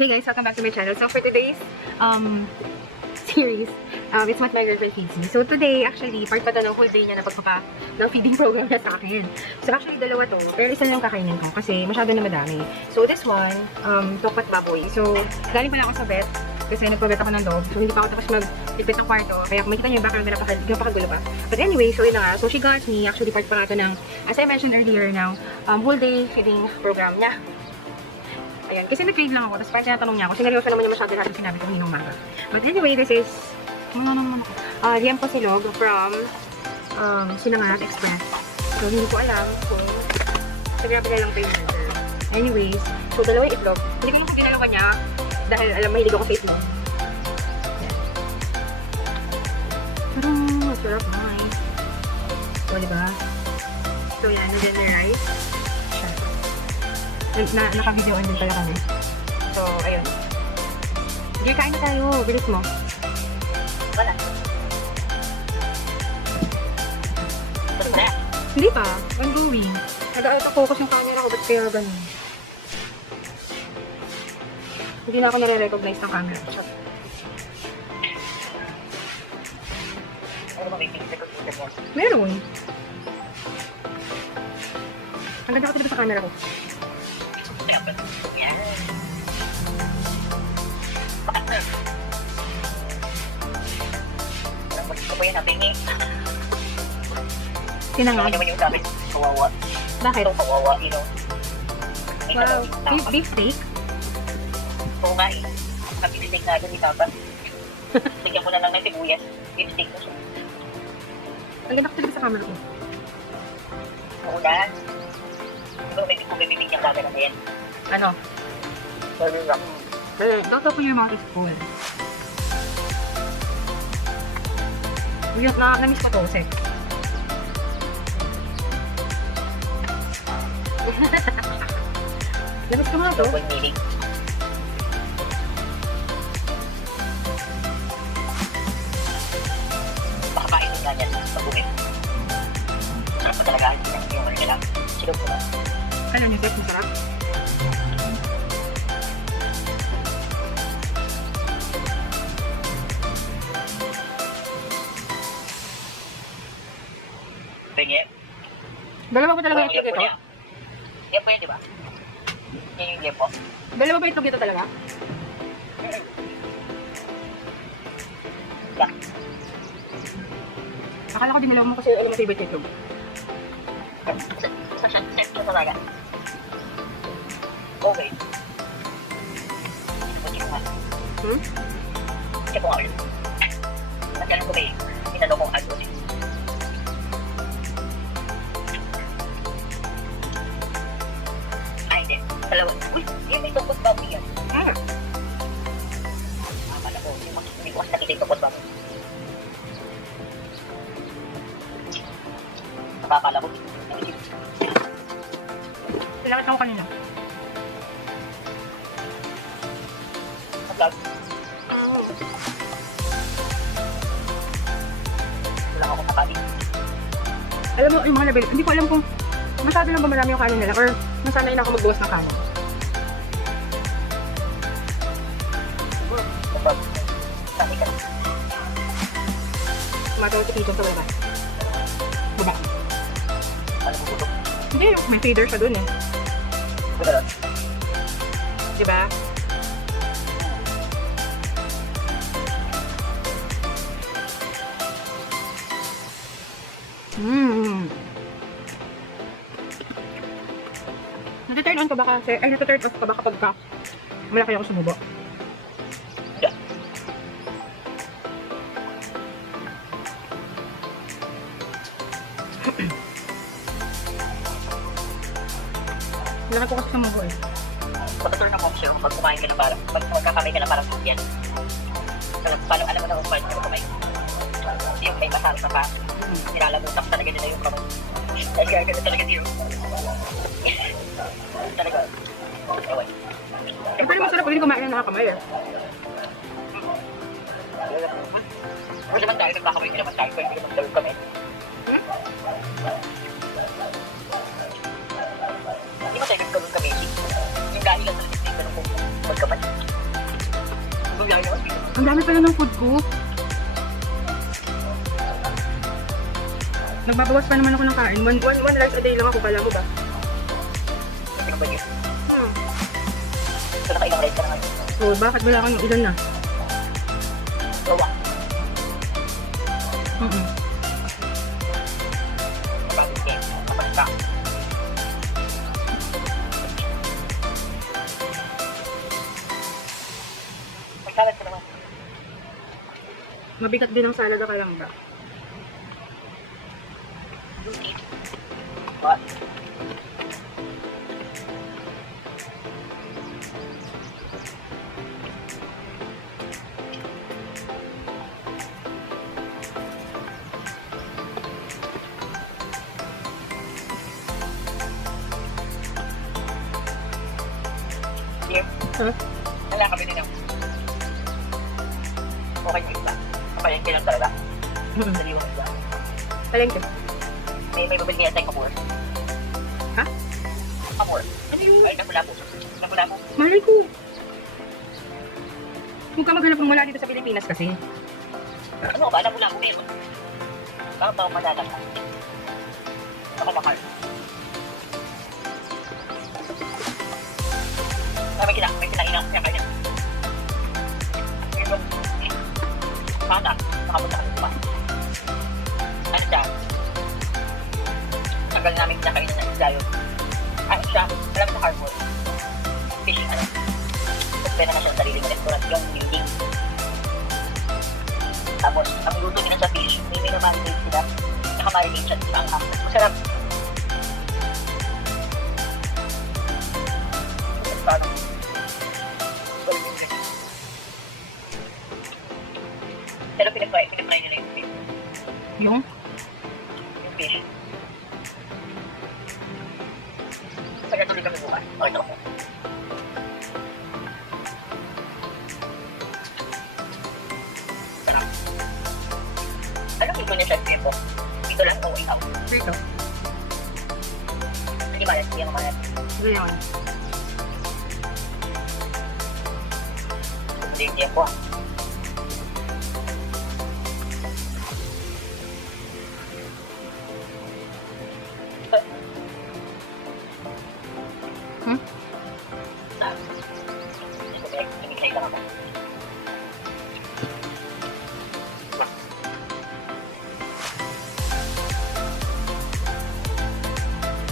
Hey guys, welcome back to my channel. So for today's series, it's what my girlfriend feeds me. So today, actually, part pa ng whole day niya na pagpapa ng feeding program niya sa akin. So actually, dalawa to. Pero isa lang kakainin ko kasi masyado na madami. So this one, tokpat baboy. So galing pa lang ako sa vet kasi nagpabet ako ng dog. So hindi pa ako tapos mag-ipit ng kwarto. Kaya kung makita niyo yung background, napakagulo pa. But anyway, so yun na nga. So she got me, actually part pa nga to ng, as I mentioned earlier now, whole day feeding program niya. Ayan, kasi nag-grade lang ako, tapos parang tinatanong niya ako, sineryoso naman yung masyado lahat yung sinabi ko hinong maga. But anyway, this is, Liempo Silog from Sinangarat Express. So, hindi ko alam kung sabi na lang pa yung order. Anyways, so dalawa yung itlog. Hindi ko yung kung ginalawa niya, dahil alam, mahilig ako sa itlog. Ayan. Parang masarap, nice. So, diba? So, yan, nandiyan na rice. Naka-videoan din pala kami. So, ayun. Sige, kain na tayo. Bilis mo. Wala. Tulog na. Hindi pa. Ongoing. Nag-focus yung camera ko. Ba't kaya ganun? Hindi na ako nare-recognize ng camera. Ano ba may picture ko dito? Meron. Ang ganda ko talaga sa camera ko. Gusto ko yun nabingi. Sinangag. Ano naman yung sabi? Kawawa. Bakit? Itong kawawa, you know. Wow. Beef steak? Oo nga eh. Beef steak nga doon ni Papa. Bigyan mo na lang ng sibuyas. Beef steak na siya. Ang ganda ko talaga sa camera ko. Oo na. Siguro may bibigyan kagad na yan. Ano? Sorry lang. Don't open your mouth is full. Na-miss ko to, sek. Na-miss ko nga to. Double meaning. Makakain din nga yan sa buhay. Sarap pa talaga. Yung ano lang. Silog ko lang. Ano niyo, sek? Masarap? Pwede. Dalawa ba talaga yung itlog ito? Yan po yun, di ba? Yan yung liempo. Dalawa ba itlog ito talaga? Yeah. Akala ko dinilaw mo kasi alam mo favorite itlog. Set ko talaga. Okay. Check ko nga. Check ko nga ulit. Kasi alam ko ba eh, inano kong ano ulit. Ay, hindi. Dalawa. Uy, yun may tungkot ba yan? Akala ko, hindi ko kasi nakita yung tungkot ba. Nakakala ko. Kailangan ako kanina. Vlog. Wala akong nakalit. Alam mo, yung mga label, hindi ko alam kung masyado lang ba marami yung kanin nila or nasanay na ako magbuwas ng kanin. Kapag sabi ka, Tumatawag si Pichong sa baba. Baba. ano mo gusto? Hindi, may feeder siya dun eh. Wala lang. Diba? Nati-turn on ka ba kasi? Ay, nati-turn off ka ba kapag ka malaki ako sumubo? Yeah. Malaki ko kasi sumubo eh. Pag-turn off siya kapag kumain ka na parang, pag magkakamay ka na parang yan. Paano alam mo na kung paano ka kumain? Yung may masarap na pa. Nilalabutak talaga nila yung kamay. Ay, kaya ka na talaga dito. Talaga. Ewan. Pero masarap pag hindi kumain na nakakamay eh. Pero naman tayo, nagkakamay ka naman tayo, pwede naman dalawang kamay. Hindi mo tayo nagkaroon kamay. Yung dahil lang sa hindi ka nung magkamay. dami pala ng food ko. Nagbabawas pa naman ako ng kain. One rice a day lang ako, kala mo ba? Kasi ba yun? Hmm. So, nakailang rice ka na ngayon. So, bakit wala kang ilan na? Gawa. Kapag game, kapag ka. May salad ka naman. Mabigat din ang salad kaya lang ba? What? Here. Huh? Wala kami din okay yung isla. Kapag lang talaga. Dali mo isla. Palengke. May babalik niya tayong kapur. Ha? Kapur. Ano yun? Ay, napula-po. Napula-po. Malay ko. Huwag ka maghanap ng mula dito sa Pilipinas kasi. Ano ba? Napula-po meron. Bakit ba madalang ka? Ako makar. May kinainang siya kanya. Meron. Sana. Nakapunta ka dito pa. Ano siya? Tagal namin kinakainan ng isla yun. Ano siya? Alam sa harbor. Fishing ano. Tapos pwede na siyang sariling restaurant. Yung building. Tapos, ang luto nila sa fish, may minamarinate sila. Nakamarinate siya sa ang sarap. Sarap. Pero pinag-fry nila yung fish. Yung? Yung fish. Kaya tuloy kami bukas. Okay, ito. Sarap. Ano kito niya sa fish? Dito lang o ikaw? Dito. Hindi malas, hindi ako malas. Ganyan. Hindi ako. Hmm? Inigay lang ako.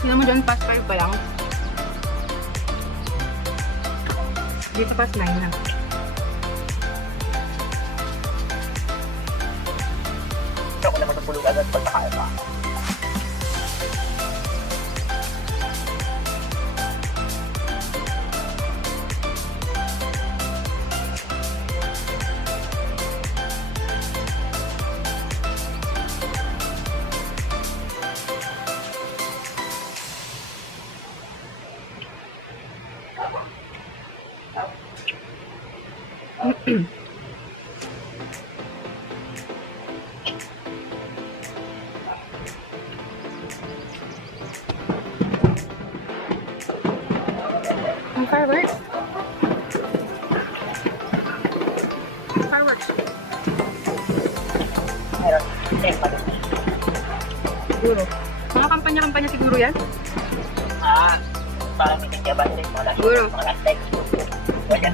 Sino mo dyan, past 5 pa lang? Dito past 9 na. Ako naman natulog agad pag nakain pa. Ang fireworks. Fireworks. Meron. Check pa din. Siguro. Mga kampanya-kampanya siguro yan? Parang may tingyaban din. Siguro. Mga last time. Wala.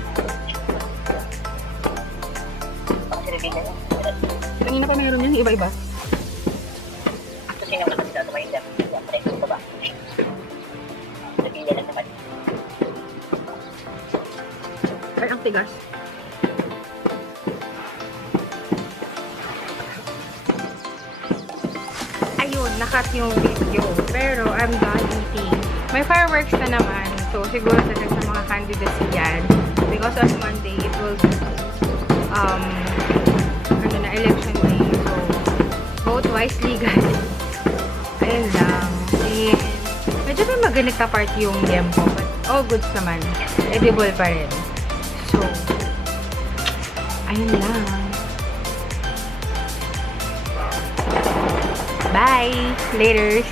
Mga sinibigan yan. Kanina pa meron yan, iba-iba. Ito sinang naman sila tumayin dyan. Siyempre, ito ba? Sabihin lang naman. Ay, ang tigas. Ayun, nakat yung video. Pero, I'm done eating. May fireworks na naman. So, siguro sa mga candidacy yan. Because on Monday, it will be, election day. So, vote wisely, guys. Ayun lang. And, medyo may maganit na part yung yempo. But, all goods naman. Edible pa rin. So, ayun lang. Bye! Laters!